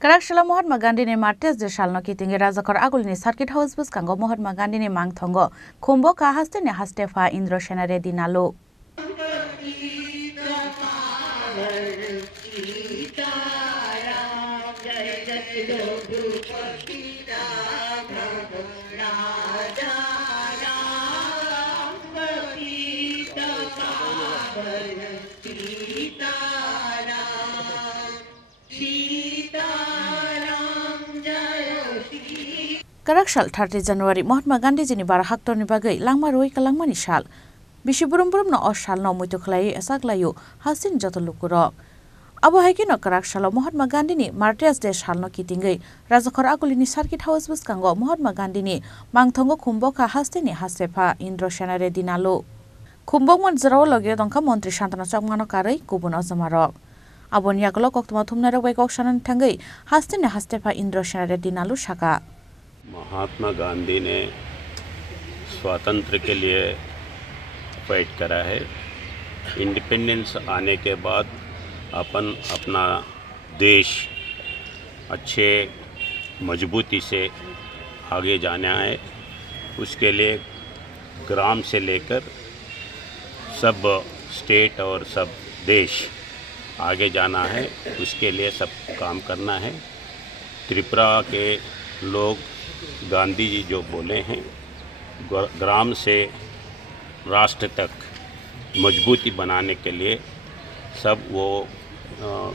Karakshila Mahatma Gandhi ni Martes de Shalno Kitingi Razakar Agulini Circuit House Buskango Mahatma Gandhi ni Mangthongo Kumbo ka haste ni Hastefa Indro Shenare Dinalo Karakshal 30 January Mahatma Gandhi jini bara haktor ni bagai langma roi kalangma ni shal bishi burum no oshal no muitu khlai asaklayu hasin joto lukurok abo haiki no Karakshal Mahatma Gandhi ni Martes de shal no kitingai Rajakhor Agulini Circuit House buskango Mahatma Gandhi ni mangthongo khumbo ka haste ni hasefa Indro Shenare dinalo khumbo mon jaraw loge dongkha Montri Shantanu Chakmano karai kubun azamarok aboni yaklo koktuma thumnara wai kokshanan thangai haste ni hastefa Indro Shenare dinalo shaka Mahatma Gandhi ने स्वातंत्र के लिए fight करा है। Independence आने के बाद अपना देश अच्छे मजबूती से आगे जाना है। उसके लिए ग्राम से लेकर सब स्टेट और सब देश आगे जाना है। उसके लिए सब काम करना है। त्रिपुरा के लोग गांधी जी जो बोले हैं ग्राम से राष्ट्र तक मजबूती बनाने के लिए सब वो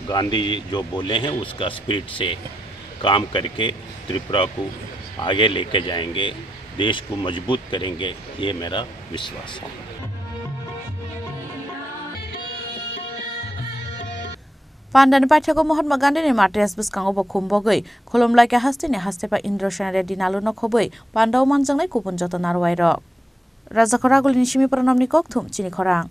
गांधी जी जो बोले हैं उसका स्पिरिट से काम करके त्रिपुरा को आगे लेके जाएंगे, देश को मजबूत करेंगे, ये मेरा विश्वास है। Pandan Pachago Mahatma Gandhi ni Martes buskango bo khumbogai kholom laika haste ni hastepa Indro Shenare dinalo no khoboi pandau manjanglai kupun joto narwai ro Rajakhor Agulini Shimi Pranamni kokthum chini khorang